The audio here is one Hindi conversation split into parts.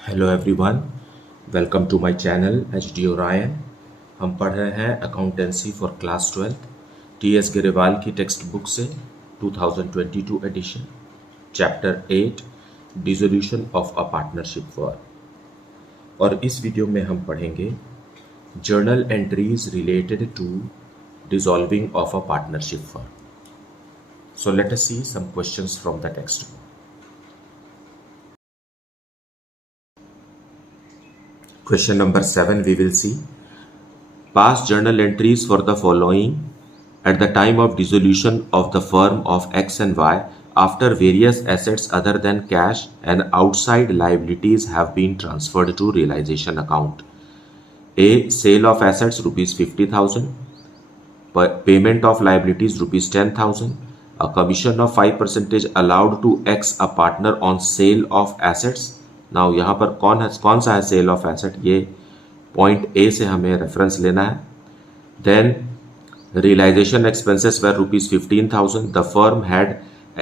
Hello everyone, welcome to my channel HD Orion। हम पढ़ रहे हैं accountancy for class 12 TS Grewal की टेक्स्ट बुक से 2022 edition, chapter 8 dissolution of a partnership firm. और इस वीडियो में हम पढ़ेंगे journal entries related to dissolving of a partnership firm. So let us see some questions from the text book. Question number 7 we will see. Pass journal entries for the following at the time of dissolution of the firm of X and Y after various assets other than cash and outside liabilities have been transferred to realization account. A. Sale of assets rupees 50,000. Payment of liabilities rupees 10,000. A commission of 5% allowed to X a partner on sale of assets. Now यहाँ पर कौन सा है सेल ऑफ एसेट, ये पॉइंट ए से हमें रेफरेंस लेना है. Then realisation expenses were rupees 15,000. The firm had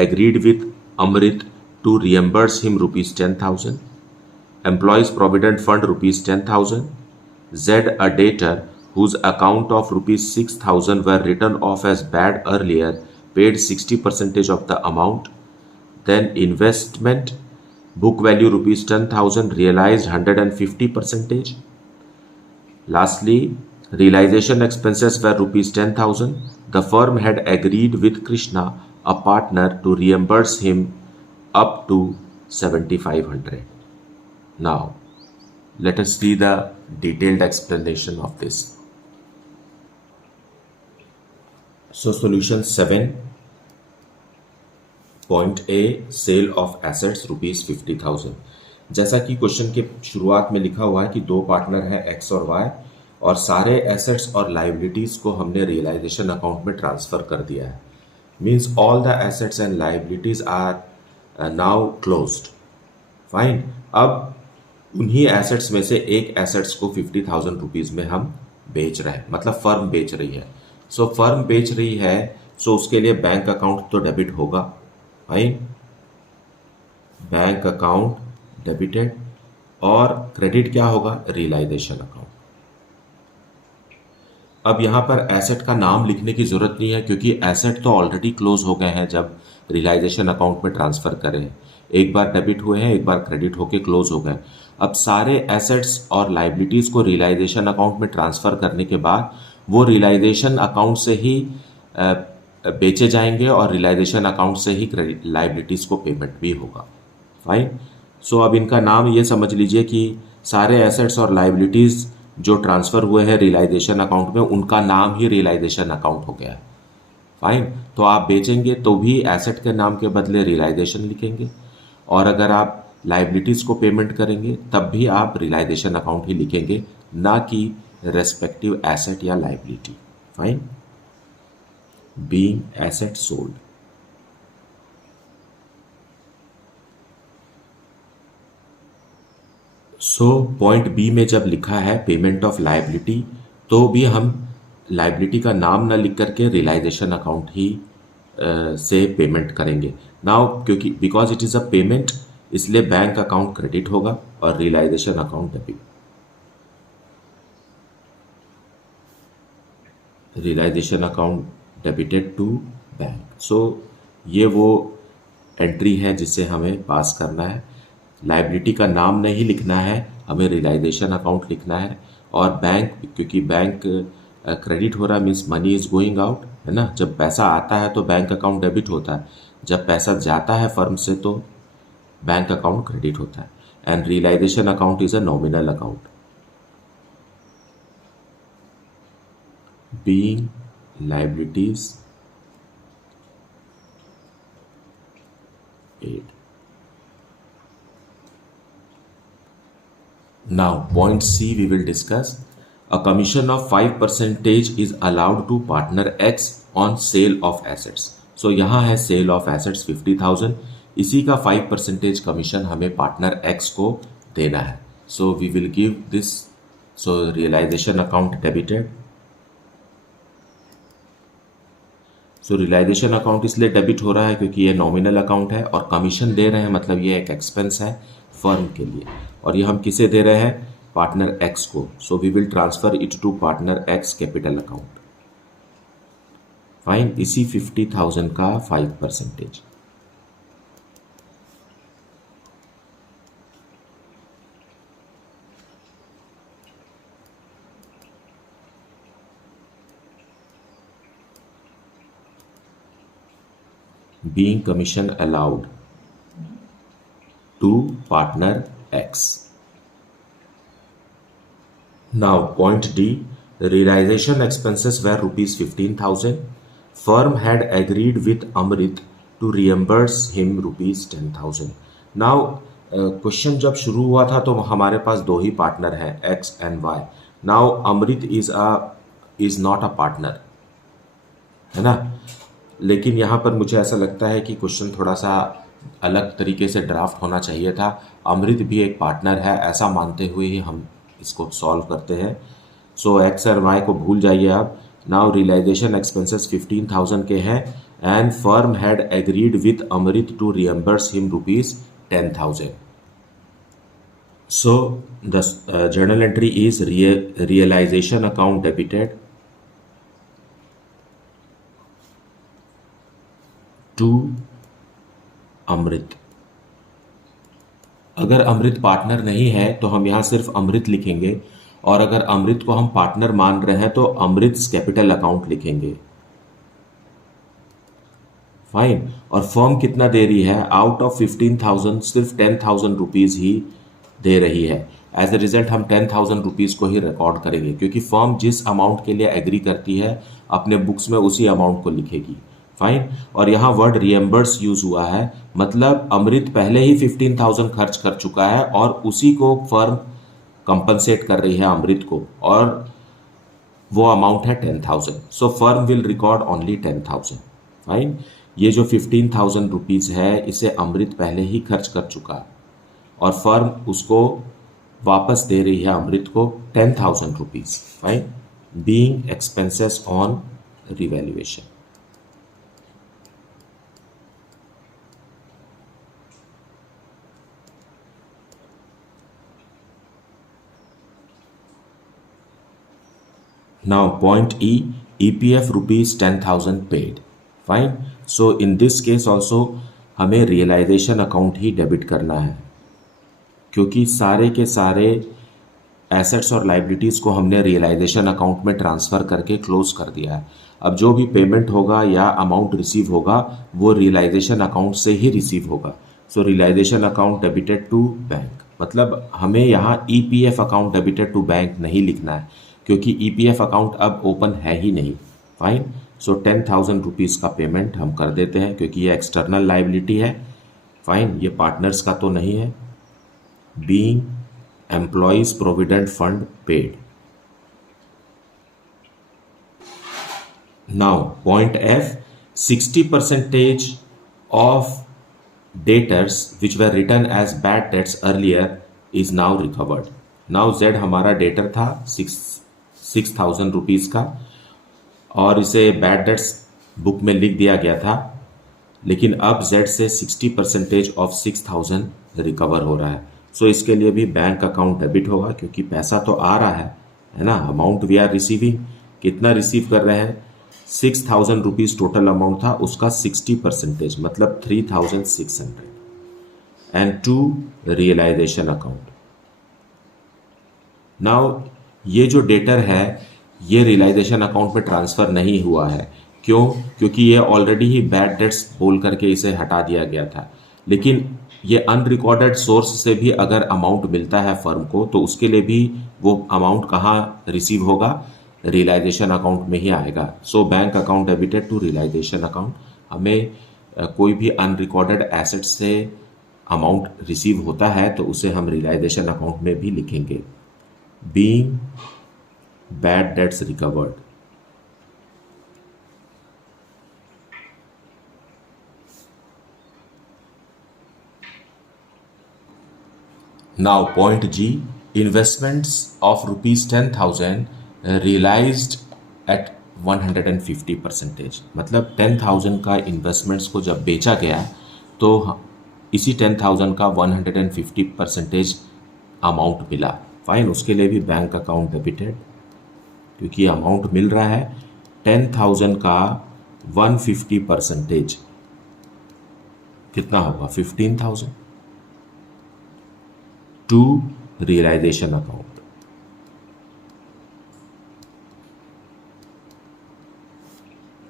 agreed with Amrit to reimburse him rupees 10,000. Employees provident fund rupees 10,000. Z a debtor whose account of rupees 6,000 were written off as bad earlier paid 60% of the amount. Then investment book value rupees 10,000 realized 150%. Lastly, realization expenses were rupees 10,000. The firm had agreed with Krishna, a partner, to reimburse him up to 7,500. Now, let us see the detailed explanation of this. So, solution 7. Point A, sale of assets rupees 50,000. जैसा कि क्वेश्चन के शुरुआत में लिखा हुआ है कि दो पार्टनर हैं एक्स और वाई, और सारे एसेट्स और लाइबिलिटीज को हमने रियलाइजेशन अकाउंट में ट्रांसफर कर दिया है. Means all the assets and liabilities are now closed. Fine. अब उन्हीं एसेट्स में से एक एसेट्स को 50,000 रुपीज में हम बेच रहे हैं, मतलब फर्म बेच रही है. सो फर्म बेच रही है, सो उसके लिए बैंक अकाउंट तो डेबिट होगा. फाइन. बैंक अकाउंट डेबिटेड, और क्रेडिट क्या होगा? Realisation account. अब यहां पर एसेट का नाम लिखने की जरूरत नहीं है, क्योंकि एसेट तो ऑलरेडी क्लोज हो गए हैं जब रियलाइजेशन अकाउंट में ट्रांसफर करें. एक बार डेबिट हुए हैं, एक बार क्रेडिट होके क्लोज हो गए. अब सारे एसेट्स और लाइबिलिटीज को रियलाइजेशन अकाउंट में ट्रांसफर करने के बाद वो रियलाइजेशन अकाउंट से ही बेचे जाएंगे, और रियलाइजेशन अकाउंट से ही क्रेडिट लाइबिलिटीज को पेमेंट भी होगा. फाइन. सो अब इनका नाम ये समझ लीजिए कि सारे एसेट्स और लाइबिलिटीज जो ट्रांसफर हुए हैं रियलाइजेशन अकाउंट में, उनका नाम ही रियलाइजेशन अकाउंट हो गया है. फाइन. तो आप बेचेंगे तो भी एसेट के नाम के बदले रियलाइजेशन लिखेंगे, और अगर आप लाइबिलिटीज को पेमेंट करेंगे तब भी आप रियलाइजेशन अकाउंट ही लिखेंगे, ना कि रेस्पेक्टिव एसेट या liability. Fine. being asset sold. So point B में जब लिखा है पेमेंट ऑफ लाइबिलिटी, तो भी हम लाइबिलिटी का नाम न लिख करके रियलाइजेशन अकाउंट ही से पेमेंट करेंगे. नाउ क्योंकि because it is a payment, इसलिए बैंक अकाउंट क्रेडिट होगा और realisation account debit. Realisation account debited to bank. So ये वो एंट्री है जिसे हमें पास करना है. लाइबिलिटी का नाम नहीं लिखना है, हमें रियलाइजेशन अकाउंट लिखना है. और बैंक, क्योंकि बैंक क्रेडिट हो रहा है, means money is going out, है ना. जब पैसा आता है तो बैंक अकाउंट डेबिट होता है, जब पैसा जाता है फर्म से तो बैंक अकाउंट क्रेडिट होता है. And realisation account is a nominal account. being liabilities paid. Now point C we will discuss. A commission of 5% is allowed to partner X on sale of assets. So यहाँ है sale of assets 50,000, इसी का 5% कमीशन हमें पार्टनर X को देना है. So we will give this. So realization account debited. So realisation account इसलिए डेबिट हो रहा है क्योंकि ये नॉमिनल अकाउंट है, और कमीशन दे रहे हैं मतलब ये एक एक्सपेंस है. फर्म के लिए, और ये हम किसे दे रहे हैं, पार्टनर एक्स को. So we will transfer it to partner X capital account. Fine. इसी 50,000 का 5%. being commission allowed to partner X. Now point D, realization expenses were rupees 15,000. Firm had agreed with Amrit to reimburse him rupees 10,000. Now question जब शुरू हुआ था तो हमारे पास दो ही पार्टनर हैं, X and Y. Now Amrit is not a partner, है ना. लेकिन यहाँ पर मुझे ऐसा लगता है कि क्वेश्चन थोड़ा सा अलग तरीके से ड्राफ्ट होना चाहिए था. अमृत भी एक पार्टनर है ऐसा मानते हुए ही हम इसको सॉल्व करते हैं. सो एक्स और वाई को भूल जाइए आप. नाउ रियलाइजेशन एक्सपेंसेस 15,000 के हैं and firm had agreed with Amrit to reimburse him rupees 10,000. So the journal entry is realisation account debited to Amrit. अगर अमृत पार्टनर नहीं है तो हम यहाँ सिर्फ अमृत लिखेंगे, और अगर अमृत को हम पार्टनर मान रहे हैं तो अमृत कैपिटल अकाउंट लिखेंगे. फाइन. और फर्म कितना दे रही है, आउट ऑफ 15,000 सिर्फ 10,000 रुपीज ही दे रही है. एज ए रिजल्ट हम 10,000 रुपीज को ही रिकॉर्ड करेंगे, क्योंकि फर्म जिस अमाउंट के लिए एग्री करती है अपने बुक्स में उसी अमाउंट को लिखेगी. फाइन. और यहाँ वर्ड रियम्बर्स यूज हुआ है, मतलब अमृत पहले ही 15,000 खर्च कर चुका है और उसी को फर्म कंपनसेट कर रही है अमृत को, और वो अमाउंट है 10,000. So firm will record only 10,000. Fine. ये जो 15,000 रुपीज है इसे अमृत पहले ही खर्च कर चुका है और फर्म उसको वापस दे रही है अमृत को 10,000 rupees. Fine. Being expenses on revaluation. Now point E, EPF rupees 10,000 paid. Fine. So in this case also हमें रियलाइजेशन अकाउंट ही डेबिट करना है, क्योंकि सारे के सारे एसेट्स और लाइबिलिटीज़ को हमने रियलाइजेशन अकाउंट में ट्रांसफ़र करके क्लोज कर दिया है. अब जो भी पेमेंट होगा या अमाउंट रिसीव होगा वो रियलाइजेशन अकाउंट से ही रिसीव होगा. So realisation account debited to bank, मतलब हमें यहाँ EPF account debited to bank नहीं लिखना है, क्योंकि EPF अकाउंट अब ओपन है ही नहीं. फाइन. सो 10,000 रुपीज़ का पेमेंट हम कर देते हैं, क्योंकि ये एक्सटर्नल लाइबिलिटी है. फाइन. ये पार्टनर्स का तो नहीं है. Being employees provident fund paid. Now point F, 60% of debtors which were written as bad debts earlier is now recovered. Now Z हमारा डेटर था 6,000 रुपीज़ का, और इसे बैड डेट्स बुक में लिख दिया गया था, लेकिन अब Z से 60% ऑफ 6,000 रिकवर हो रहा है. सो इसके लिए भी बैंक अकाउंट डेबिट होगा, क्योंकि पैसा तो आ रहा है ना. अमाउंट वी आर रिसीविंग, कितना रिसीव कर रहे हैं, 6,000 रुपीज़ टोटल अमाउंट था, उसका 60% मतलब 3,600. And to realisation account. Now ये जो डेटर है ये रियलाइजेशन अकाउंट में ट्रांसफ़र नहीं हुआ है. क्यों? क्योंकि ये ऑलरेडी ही बैड डेट्स बोल करके इसे हटा दिया गया था. लेकिन ये अनरिकॉर्डेड सोर्स से भी अगर अमाउंट मिलता है फर्म को तो उसके लिए भी वो अमाउंट कहाँ रिसीव होगा, रियलाइजेशन अकाउंट में ही आएगा. So bank account debited to realisation account. हमें कोई भी अनरिकॉर्डेड एसेट से अमाउंट रिसीव होता है तो उसे हम रियलाइजेशन अकाउंट में भी लिखेंगे. being bad debts recovered. Now point G, investments of rupees 10,000 realized at 150%. मतलब 10,000 का इन्वेस्टमेंट्स को जब बेचा गया तो इसी 10,000 का 150% अमाउंट मिला, फाइन, उसके लिए भी बैंक अकाउंट डेबिटेड, क्योंकि अमाउंट मिल रहा है 10,000 का 150% कितना होगा 15,000 टू रियलाइजेशन अकाउंट।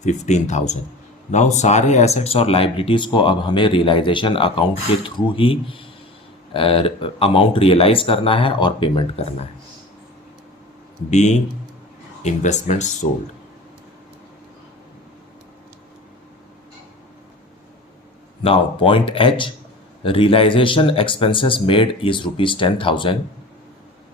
$15,000। नाउ सारे एसेट्स और लाइबिलिटीज को अब हमें रियलाइजेशन अकाउंट के थ्रू ही अमाउंट रियलाइज करना है और पेमेंट करना है। Being investment sold. Now point H, realization expenses made is rupees 10,000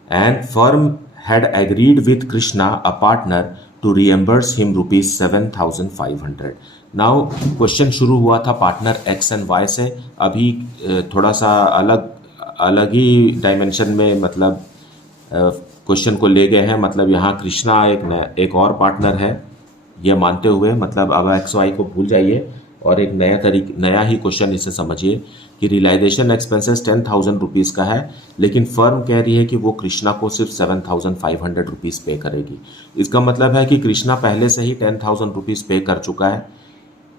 and firm had agreed with Krishna, a partner, to reimburse him rupees 7,500. Now question शुरू हुआ था पार्टनर एक्स एंड वाई से, अभी थोड़ा सा अलग ही डायमेंशन में मतलब क्वेश्चन को ले गए हैं। मतलब यहाँ कृष्णा एक और पार्टनर है ये मानते हुए, मतलब अब एक्स वाई को भूल जाइए और एक नया ही क्वेश्चन इसे समझिए कि रियलाइजेशन एक्सपेंसेस 10,000 रुपीज़ का है, लेकिन फर्म कह रही है कि वो कृष्णा को सिर्फ 7,500 रुपीज़ पे करेगी। इसका मतलब है कि कृष्णा पहले से ही 10,000 रुपीज़ पे कर चुका है,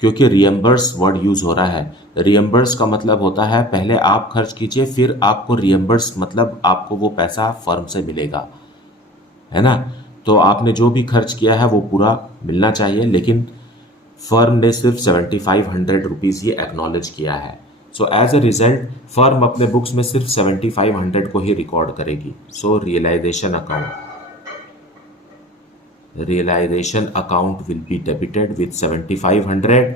क्योंकि रियम्बर्स वर्ड यूज़ हो रहा है। रियम्बर्स का मतलब होता है पहले आप खर्च कीजिए फिर आपको रियम्बर्स, मतलब आपको वो पैसा फर्म से मिलेगा, है ना। तो आपने जो भी खर्च किया है वो पूरा मिलना चाहिए, लेकिन फर्म ने सिर्फ 7,500 रुपीज़ ये एक्नॉलेज किया है। So as a result firm अपने बुक्स में सिर्फ 7,500 को ही रिकॉर्ड करेगी। So realisation account will be debited with 7,500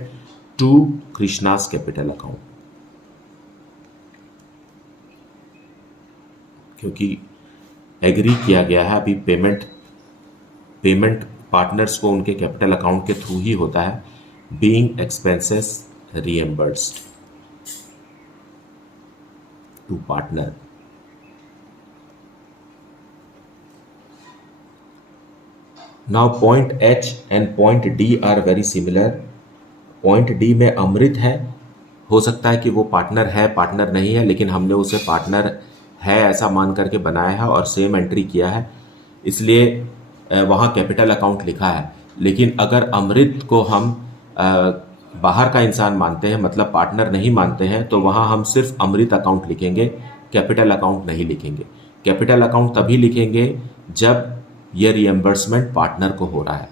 to Krishna's capital account, क्योंकि एग्री किया गया है। अभी पेमेंट पार्टनर्स को उनके कैपिटल अकाउंट के थ्रू ही होता है। Being expenses reimbursed to partner. Now point H and point D are very similar. Point D में अमृत है, हो सकता है कि वो पार्टनर है पार्टनर नहीं है, लेकिन हमने उसे पार्टनर है ऐसा मान करके बनाया है और सेम एंट्री किया है, इसलिए वहाँ कैपिटल अकाउंट लिखा है। लेकिन अगर अमृत को हम बाहर का इंसान मानते हैं, मतलब पार्टनर नहीं मानते हैं, तो वहाँ हम सिर्फ अमृत अकाउंट लिखेंगे, कैपिटल अकाउंट नहीं लिखेंगे। कैपिटल अकाउंट तभी लिखेंगे जब यह रिएम्बर्समेंट पार्टनर को हो रहा है।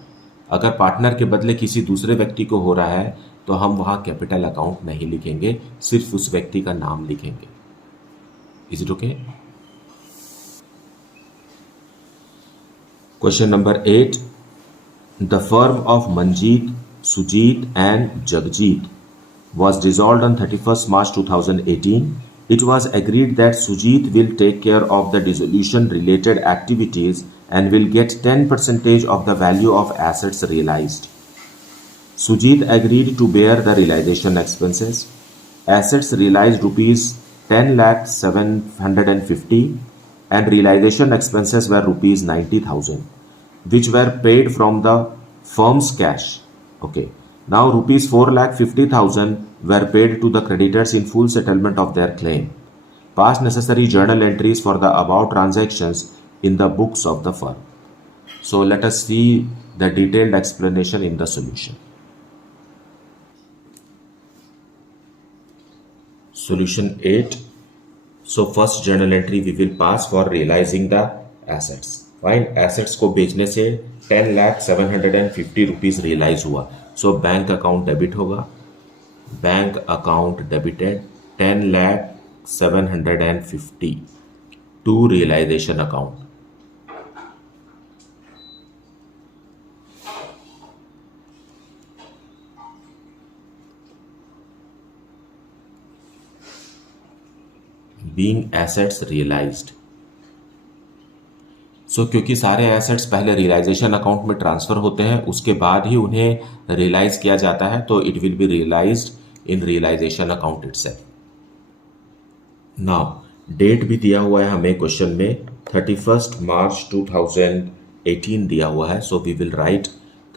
अगर पार्टनर के बदले किसी दूसरे व्यक्ति को हो रहा है तो हम वहाँ कैपिटल अकाउंट नहीं लिखेंगे, सिर्फ उस व्यक्ति का नाम लिखेंगे। Is it okay? Question number 8. The firm of Manjeet, Sujit and Jagjit was dissolved on 31st March 2018. It was agreed that Sujit will take care of the dissolution related activities and will get 10% of the value of assets realized. Sujit agreed to bear the realization expenses. Assets realized rupees 10,750 and realization expenses were rupees 90,000, which were paid from the firm's cash. Okay. Now rupees 4,50,000 were paid to the creditors in full settlement of their claim. Pass necessary journal entries for the above transactions in the books of the firm. So let us see the detailed explanation in the solution. Solution 8. So first journal entry we will pass for realizing the assets. Fine. Assets को बेचने से 10,750 रुपीज रियलाइज हुआ। सो बैंक अकाउंट डेबिट होगा, bank account debited 10,750 to realisation account. Being assets realised. So क्योंकि सारे एसेट्स पहले रियलाइजेशन अकाउंट में ट्रांसफर होते हैं, उसके बाद ही उन्हें रियलाइज किया जाता है, तो it will be realised in realisation account itself. Now debt भी दिया हुआ है हमें क्वेश्चन में, 31 मार्च 2018 दिया हुआ है। So we will write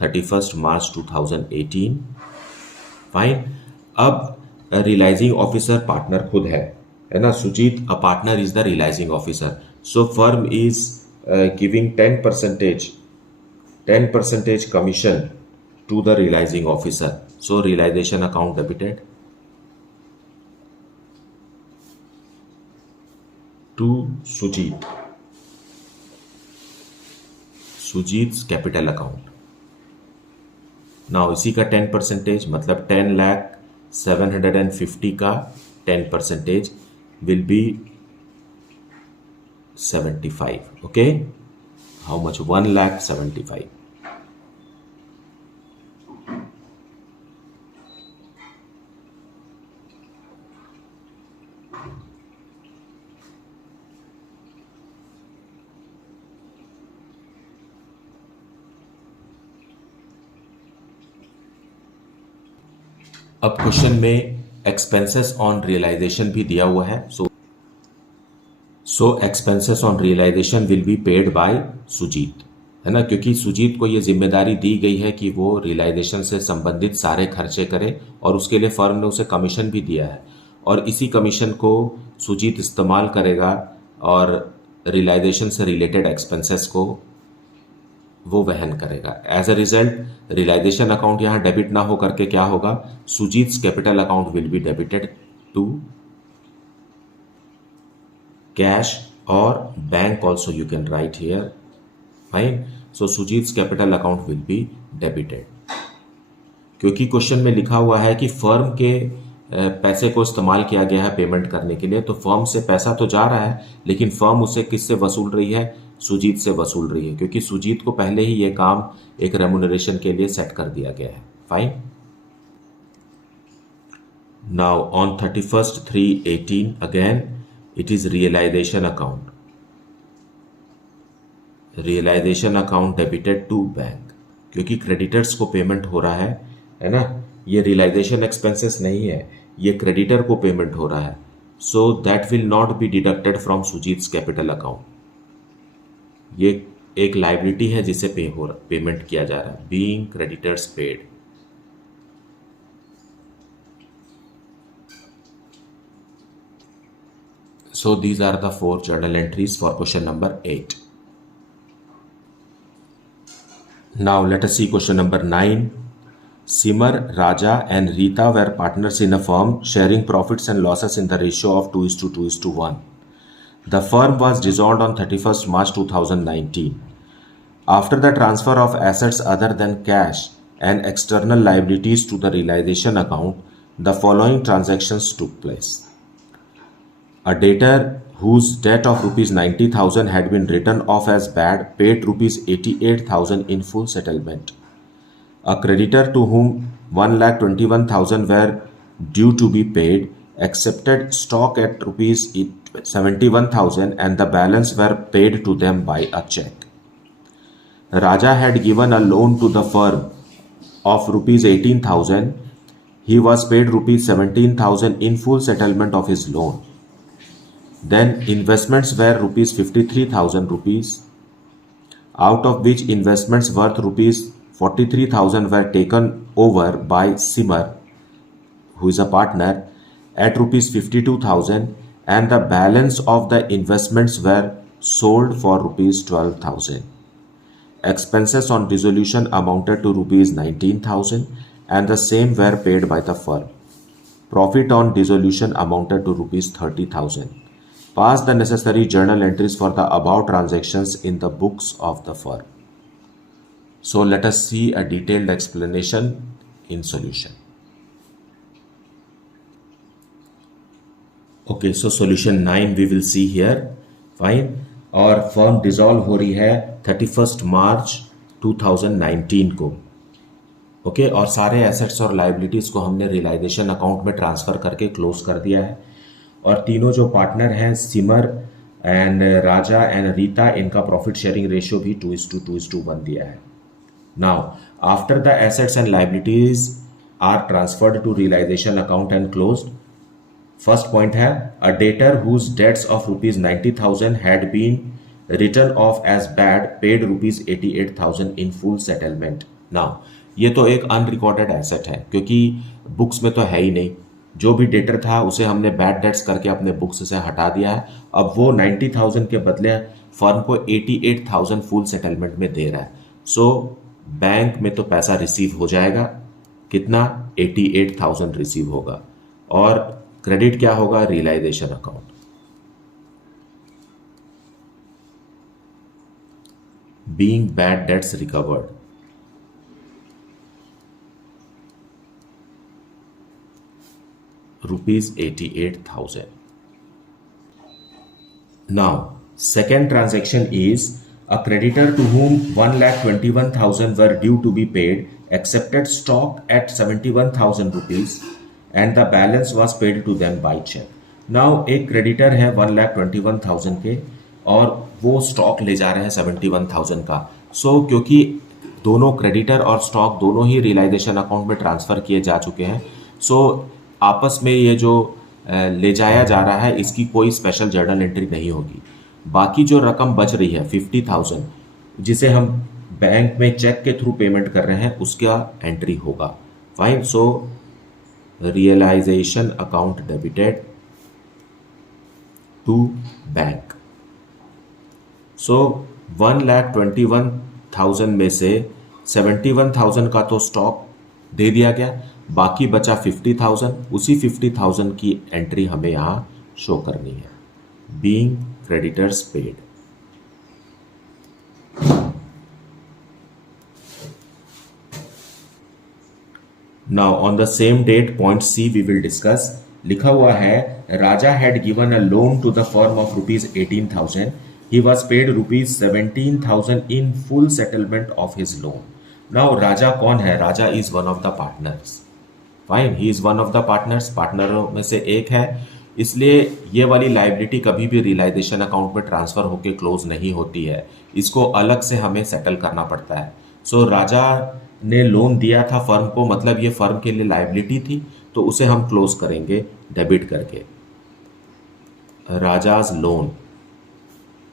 31 March 2018। Fine. अब रियलाइजिंग ऑफिसर पार्टनर खुद है ना, Sujit a partner is the realising officer. So firm is giving 10% commission to the realizing officer. So realization account debited to Sujit's capital account. Now इसी का 10% मतलब 10,750 का 10% will be 75. Okay, how much? 1,75,000. अब क्वेश्चन में एक्सपेंसेस ऑन रियलाइजेशन भी दिया हुआ है. So expenses on realisation will be paid by Sujit, है ना, क्योंकि सुजीत को ये जिम्मेदारी दी गई है कि वो रियलाइजेशन से संबंधित सारे खर्चे करे और उसके लिए फर्म ने उसे कमीशन भी दिया है और इसी कमीशन को सुजीत इस्तेमाल करेगा और रियलाइजेशन से रिलेटेड एक्सपेंसेस को वो वहन करेगा. As a result realisation account यहाँ डेबिट ना हो करके क्या होगा, Sujit's capital account will be debited to cash और bank also you can write here. Fine. So Sujit's capital account will be debited. क्योंकि क्वेश्चन में लिखा हुआ है कि फर्म के पैसे को इस्तेमाल किया गया है पेमेंट करने के लिए, तो फर्म से पैसा तो जा रहा है लेकिन फर्म उसे किससे वसूल रही है, सुजीत से वसूल रही है, क्योंकि सुजीत को पहले ही ये काम एक रेम्युनरेशन के लिए सेट कर दिया गया है. Fine. Now on 31/3/18 again it is realisation account. Realisation account debited to bank, क्योंकि क्रेडिटर्स को पेमेंट हो रहा है ना, ये रियलाइजेशन एक्सपेंसेस नहीं है, ये क्रेडिटर को पेमेंट हो रहा है. So that will not be deducted from Sujit's capital account. ये एक लाइबिलिटी है जिसे पेमेंट किया जा रहा है. Being creditors paid. So these are the 4 journal entries for question number 8. Now let us see question number 9. Simar, Raja and Rita were partners in a firm sharing profits and losses in the ratio of 2:2:1. The firm was dissolved on 31st March 2019. After the transfer of assets other than cash and external liabilities to the realization account, the following transactions took place. A debtor whose debt of rupees 90,000 had been written off as bad paid rupees 88,000 in full settlement. A creditor to whom 1,21,000 were due to be paid accepted stock at rupees 71,000 and the balance were paid to them by a check. Raja had given a loan to the firm of rupees 18,000. He was paid rupees 17,000 in full settlement of his loan. Then investments were rupees 53,000 rupees, out of which investments worth rupees 43,000 were taken over by Simar, who is a partner, at rupees 52,000 and the balance of the investments were sold for rupees 12,000. Expenses on dissolution amounted to rupees 19,000 and the same were paid by the firm. Profit on dissolution amounted to rupees 30,000. Pass the necessary journal entries for the above transactions in the books of the firm. So let us see a detailed explanation in solution. Okay, so solution 9 we will see here. Fine. और फर्म डिसॉल्व हो रही है 31 मार्च 2019 को. ओके, और सारे एसेट्स और लाइबिलिटीज को हमने रियलाइजेशन अकाउंट में ट्रांसफर करके क्लोज कर दिया है. और तीनों जो पार्टनर हैं सिमर एंड राजा एंड रीता, इनका प्रॉफिट शेयरिंग रेशियो भी 2:2:1 दिया है. Now after the assets and liabilities are transferred to realisation account and closed. First point है a debtor whose debts of rupees 90,000 had been written off as bad paid rupees 88,000 in full settlement. Now ये तो एक अनरिकॉर्डेड एसेट है क्योंकि बुक्स में तो है ही नहीं, जो भी डेटर था उसे हमने बैड डेट्स करके अपने बुक्स से हटा दिया है। अब वो 90,000 के बदले फर्म को 88,000 फुल सेटलमेंट में दे रहा है। सो बैंक में तो पैसा रिसीव हो जाएगा, कितना 88,000 रिसीव होगा, और क्रेडिट क्या होगा, realisation account. Being bad debts recovered, ₹88,000. Now, second transaction is a creditor to whom 1,21,000 were due to be paid accepted stock at 71,000 rupees and the balance was paid to them by check. Now, एक creditor है 1,21,000 के और वो स्टॉक ले जा रहे हैं 71,000 का। क्योंकि दोनों क्रेडिटर और स्टॉक दोनों ही रियलाइजेशन अकाउंट में ट्रांसफ़र किए जा चुके हैं, आपस में ये जो ले जाया जा रहा है इसकी कोई स्पेशल जर्नल एंट्री नहीं होगी। बाकी जो रकम बच रही है 50,000, जिसे हम बैंक में चेक के थ्रू पेमेंट कर रहे हैं, उसका एंट्री होगा। Fine. Realisation account debited to bank. 1,21,000 में से 71,000 का तो स्टॉक दे दिया गया, बाकी बचा 50,000। उसी 50,000 की एंट्री हमें यहां शो करनी है, being creditors paid. Now on the same date, point C we will discuss. लिखा हुआ है, Raja had given a loan to the firm of ₹18,000. He was paid ₹17,000 in full settlement of his loan. Now Raja कौन है? Raja is one of the partners. Fine, he is one of the partners, पार्टनरों में से एक है, इसलिए ये वाली लाइबिलिटी कभी भी रियलाइजेशन अकाउंट में ट्रांसफर होकर क्लोज नहीं होती है, इसको अलग से हमें सेटल करना पड़ता है। राजा ने लोन दिया था फर्म को, मतलब ये फर्म के लिए लाइबिलिटी थी, तो उसे हम क्लोज करेंगे डेबिट करके। राजाज लोन,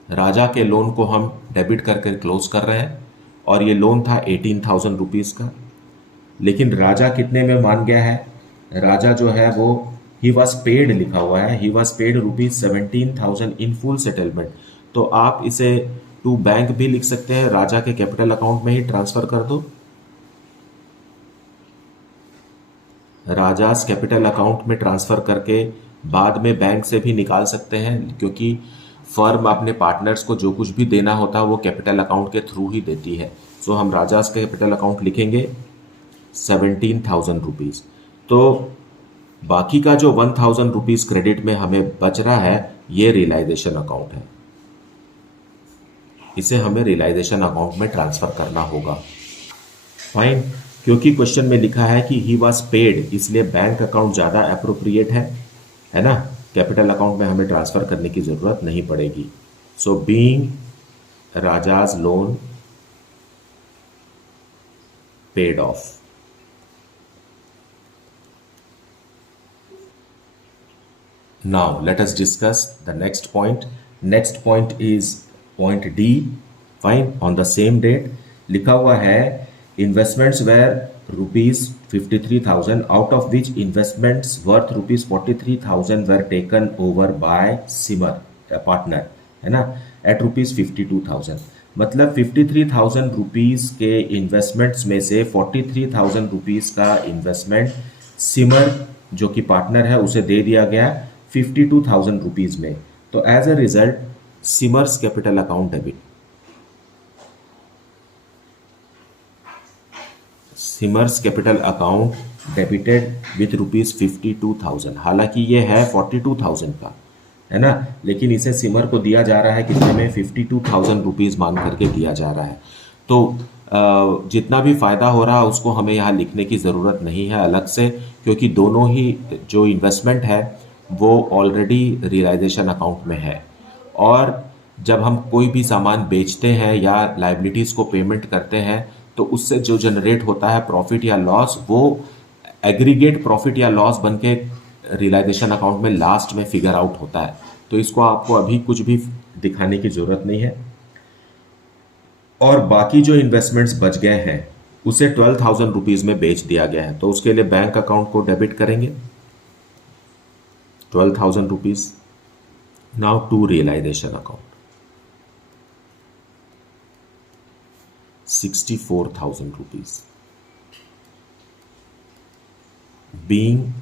राजा के लोन को हम डेबिट करके क्लोज कर रहे हैं, और ये लोन था 18,000 रुपीज़ का। लेकिन राजा कितने में मान गया है? राजा जो है वो ही वॉज पेड लिखा हुआ है, he was paid ₹17,000 in full settlement. तो आप इसे टू बैंक भी लिख सकते हैं, राजा के कैपिटल अकाउंट में ही ट्रांसफर कर दो। राजास कैपिटल अकाउंट में ट्रांसफर करके बाद में बैंक से भी निकाल सकते हैं, क्योंकि फर्म अपने पार्टनर्स को जो कुछ भी देना होता है वो कैपिटल अकाउंट के थ्रू ही देती है। हम राजास का कैपिटल अकाउंट लिखेंगे 17,000 रुपीज़। तो बाकी का जो 1,000 रुपीज़ क्रेडिट में हमें बच रहा है, ये रियलाइजेशन अकाउंट है, इसे हमें रियलाइजेशन अकाउंट में ट्रांसफर करना होगा। फाइन, क्योंकि क्वेश्चन में लिखा है कि ही वॉज पेड, इसलिए बैंक अकाउंट ज़्यादा अप्रोप्रिएट है ना, कैपिटल अकाउंट में हमें ट्रांसफर करने की ज़रूरत नहीं पड़ेगी। Being rajas loan paid of. Now let us discuss the next point. Next point is point D. Fine. On the same date, लिखा हुआ है, investments were ₹53,000, out of which investments worth ₹43,000 were taken over by Simar, a partner, है ना, at ₹52,000। मतलब 53,000 रुपीज़ के इन्वेस्टमेंट्स में से 43,000 रुपीज़ का इन्वेस्टमेंट सिमर जो कि पार्टनर है उसे दे दिया गया 52,000 रुपीज़ में। तो as a result Simar's capital account debit, Simar's capital account debited with ₹52,000। हालांकि ये है 42,000 का, है ना, लेकिन इसे सिमर को दिया जा रहा है कितने में, 52,000 रुपीज़ मान करके दिया जा रहा है। तो जितना भी फ़ायदा हो रहा है उसको हमें यहाँ लिखने की ज़रूरत नहीं है अलग से, क्योंकि दोनों ही जो इन्वेस्टमेंट है वो ऑलरेडी रियलाइजेशन अकाउंट में है। और जब हम कोई भी सामान बेचते हैं या लाइबिलिटीज़ को पेमेंट करते हैं तो उससे जो जनरेट होता है प्रॉफिट या लॉस, वो एग्रीगेट प्रॉफिट या लॉस बन के रियलाइजेशन अकाउंट में लास्ट में फिगर आउट होता है। तो इसको आपको अभी कुछ भी दिखाने की ज़रूरत नहीं है। और बाकी जो इन्वेस्टमेंट्स बच गए हैं उसे 12,000 रुपीज़ में बेच दिया गया है, तो उसके लिए बैंक अकाउंट को डेबिट करेंगे। 12,000 rupees. Now to realization account, 64,000 rupees, being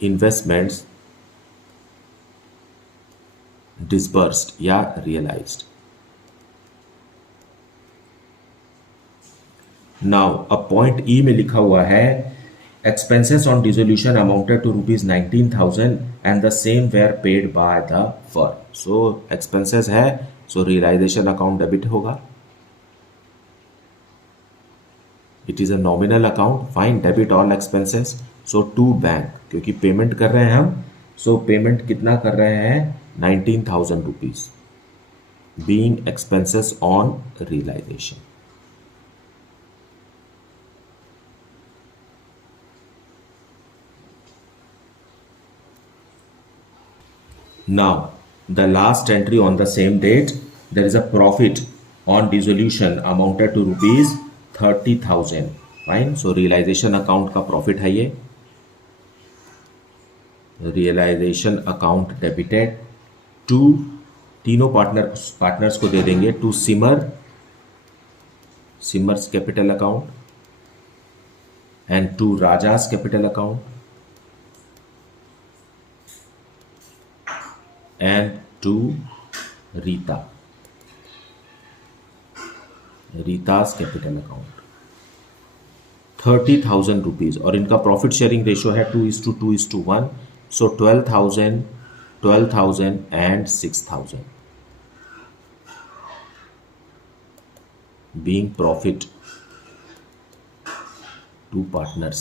investments disbursed या realized. Now a point E में लिखा हुआ है expenses on dissolution amounted to rupees 19,000 and the same were paid by the firm. So expenses है, so realization account debit होगा. It is a nominal account. Fine, debit all expenses. So to bank, क्योंकि पेमेंट कर रहे हैं हम, so पेमेंट कितना कर रहे हैं 19,000 rupees, being expenses on realization. Now the last entry on the same date, there is a profit on dissolution amounted to rupees 30,000. Fine, so realization account का profit है ये. Realization account debited to तीनों पार्टनर्स को दे देंगे to Simar's capital account and to Raja's capital account and to Rita's capital account 30,000 rupees. और इनका प्रॉफिट शेयरिंग रेशियो है 2:2:1. सो 12,000, 12,000 and 6,000 being profit to partners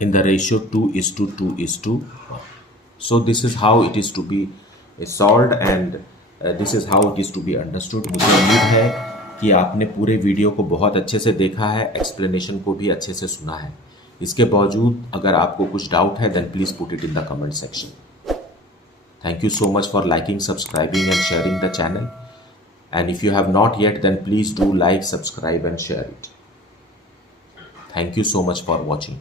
in the ratio 2:2:1. So this is how it is to be solved and this is how it is to be understood. मुझे उम्मीद है कि आपने पूरे वीडियो को बहुत अच्छे से देखा है, एक्सप्लेनेशन को भी अच्छे से सुना है. इसके बावजूद अगर आपको कुछ डाउट है then please put it in the comment section. Thank you so much for liking, subscribing and sharing the channel. And if you have not yet, then please do like, subscribe and share it. Thank you so much for watching.